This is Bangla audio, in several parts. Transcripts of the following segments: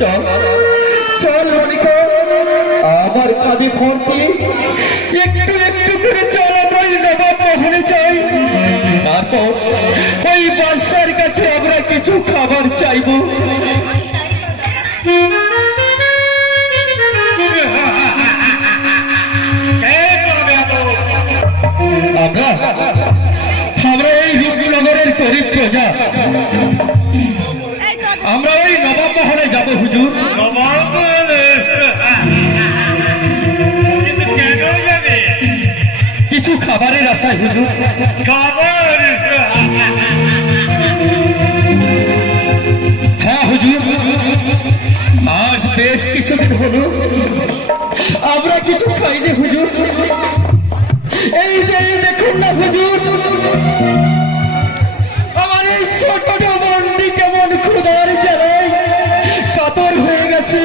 চল চল মনিকা, আমার কাঁধে ফোন দিয়ে একটু একটু করে চল, আমরা ওই নবাব মহলে যাই। তারপর ওই বাদশার কাছে আমরা কিছু খাবার চাইবো। আমরা আমরা এই রূপনগরের গরিব প্রজা, আমরা ওই নবাব মহলে যাবো হুজুর। নবাব মহলে? কিন্তু কেন যাবে? কিছু খাবারের আশায় হুজুর। খাবার? হ্যাঁ হুজুর, আজ বেশ কিছুদিন হলো আমরা কিছু খাইনি হুজুর। এই যে দেখুন না হুজুর, আমার এই ছোট মন্ডি কেমন ক্ষুধার জ্বালায় কাতর হয়ে গেছে।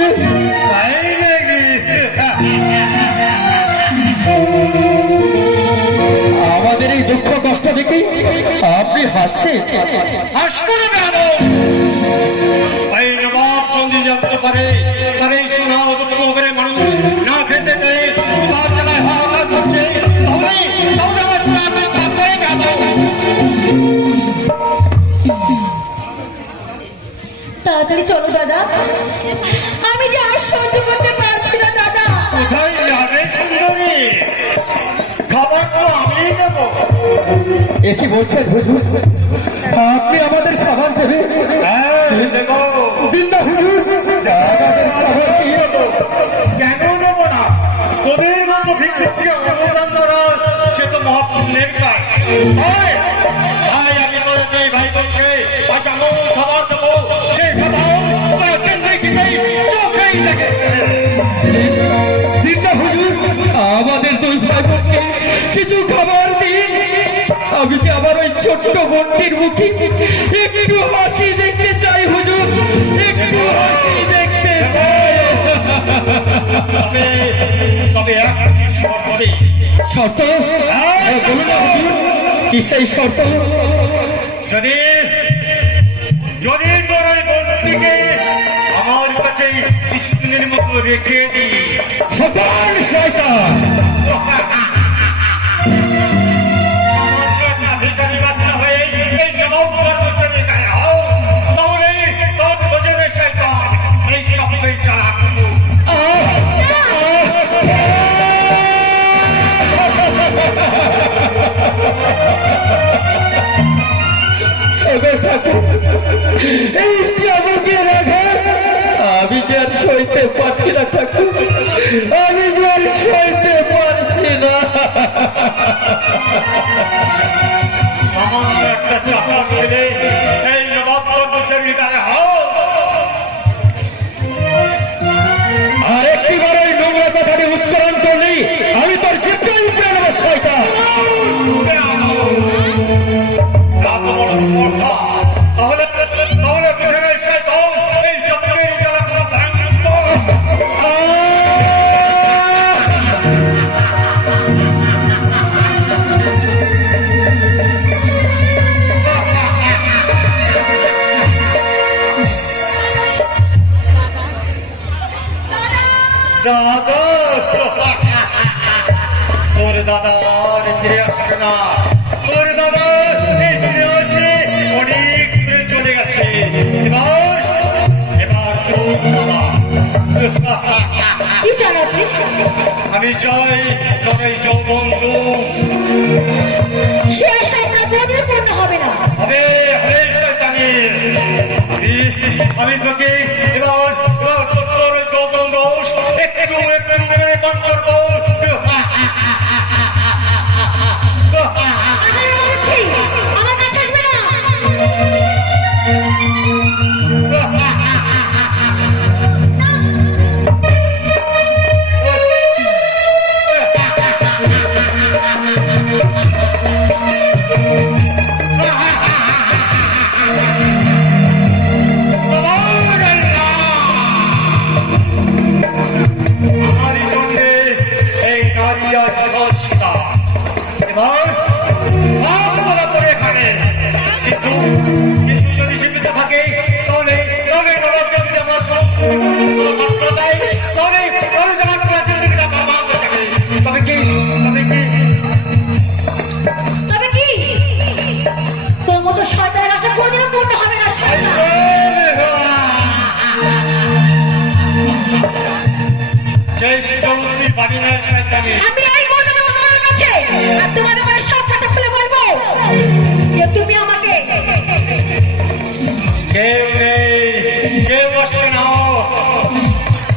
আমাদের এই দুঃখ কষ্ট দেখে আপনি হাসছেন? হাসবো না কেন? ভাই নবাব যদি জানতে পারে তার এই সোনা রূপনগরের মানুষ না খেতে পেয়ে তার জেলায় হাহাকার করছে, তাহলে আমার প্রাণে থাকবে কেন? তাড়াতাড়ি চলো দাদা, আমি যে আর সহ্য করতে পারছি না দাদা। কোথায় যাবে সুন্দরী? খাবার তো আমিই দেবো। এ কি বলছেন হুজুর, আপনি আমাদের খাবার দেবেন? হ্যাঁ দেবো। দিন না হুজুর, আমাদের খাবার কি হলো? কেন দেবো না? তোদের মতো ভিক্ষুককে অনুদান করা সে তো মহাপুণ্যের কাজ। ভাই আমি তোদেরকে ভাই বোনকে আজ এমন খাবার দেবো যে খাবার তোরা জিন্দেগিতেই চোখেই দেখে। দিন না হুজুর, আমাদের দুই ভাই বোনকে কিছু খাবার দিন। আমি যে আমার ওই ছোট্ট বোনটির মুখে একটু হাসি দেখতে চাই হুজুর, একটু হাসি দেখতে চাই। তবে একটি শর্তে। শর্ত? বলুন না হুজুর, কি সেই শর্ত? যদি যদি তোর ওই বন্ধুটিকে আমার কাছে কিছুদিনের মতো রেখে দিই। শয়তান শয়তান, ভিখারি বাচ্চা হয়ে এই নবাবপুরের মধ্যে গায়ে হও, তাহলে তোর ভোজনের শয়তান এই চক্রেই চালা করবো। এই চাবুকের আঘাত আমি যে আর সইতে পারছি না ঠাকুর, আমি যে আর সইতে পারছি না। সামান্য একটা চাকর ছেলে এই নবাবপুরের গায়ে হও। আর একটিবার ওই নোংরা কথাটি উচ্চারণ করলি আমি তোর চিত্তই উপরে নেব শয়তান। এত বড় স্পর্ধা, তাহলে তাহলে ভোজনের শয়তান এই চক্রের জ্বালা কথা ভাঙবো। দাদা তোর দাদার ফিরে আসবে না, তোর দাদা এই দুনিয়া ছেড়ে অনেক দূরে চলে গেছে। এবার এবার তোর দাদা। কি চান আপনি? আমি চাই তোর এই যৌবন সে আশা আপনার কোনোদিন পূর্ণ হবে না। হবে হবে শয়তানি। আমি তোকে এবার তোর যৌবন দোষ একটু একটু করে পান করবো। আমার কাছে আসবে না। যদি আমার কোনো মাছ করে দেয়, তাহলে যেমন তোরা জিন্দগিটা বরবাদ হয়ে যাবে। তবে কি তবে কি তোর মতো শয়তানের আশা কোনোদিনও পূর্ণ হবে না শয়তান। সেই শিক্ষামন্ত্রী বাড়ি নয় শয়তানি। আমি এই মুহূর্তে যাবো তোমার কাছে আর তোমার ব্যাপারে সব কথা খুলে বলবো যে তুমি আমাকে কেউ নেই, কেউ আসবে না।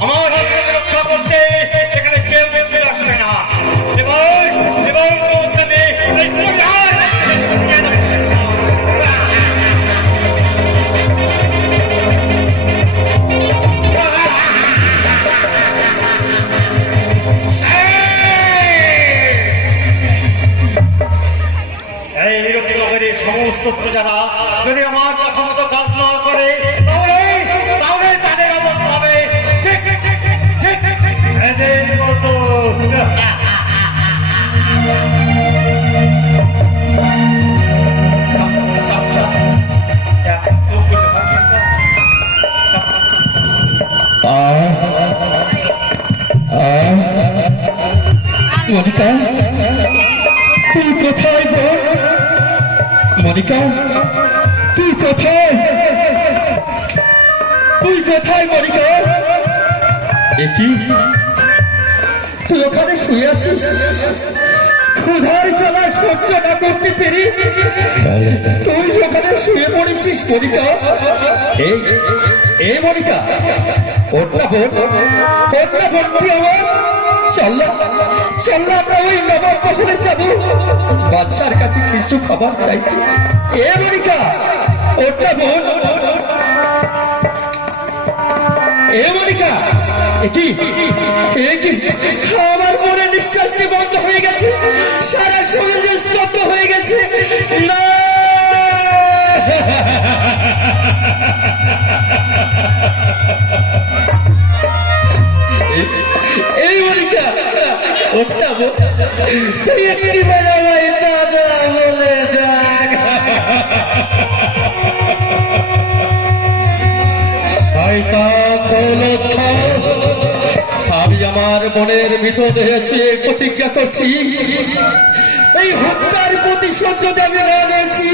আমার হাতকে রক্ষা করতে এখানে কেউ ছুটে আসবে না। এবং তোমাকে আমি এই পরিহার শিখিয়ে দেব। এইরকম করে সমস্ত প্রজারা যদি আমার কথা মতো কাজ না করে তাহলে তাদের অবস্থা হবে ঠিক এদের মতো। মনিকা, তুই কোথায় গো? মনিকা, তুই কোথায়? মনিকা? কি তুই ওখানে শুয়ে আছিস? ক্ষুধার জ্বালা সহ্য না করতে পেরে তুই ওখানে শুয়ে পড়েছিস মনিকা? এই মনিকা, ওটা বোন তুই আমার। চল আমরা ওই নবাব মহলে যাবো, বাদশার কাছে কিছু খাবার চাই। এ মনিকা, ওটা বোন। এ মনিকা, কি আমার মনে নিঃশ্বাস বন্ধ হয়ে গেছে, সারা শরীরে স্তব্ধ হয়ে গেছে। না, এই মনিকা, ওটা তুই একটি বেলা ভাই দাদা বলে ডাক। শয়তান দৌলত, আমি আমার মনের ভিতর দেহে প্রতিজ্ঞা করছি, এই হত্যার প্রতিশোধ যদি আমি না নিয়েছি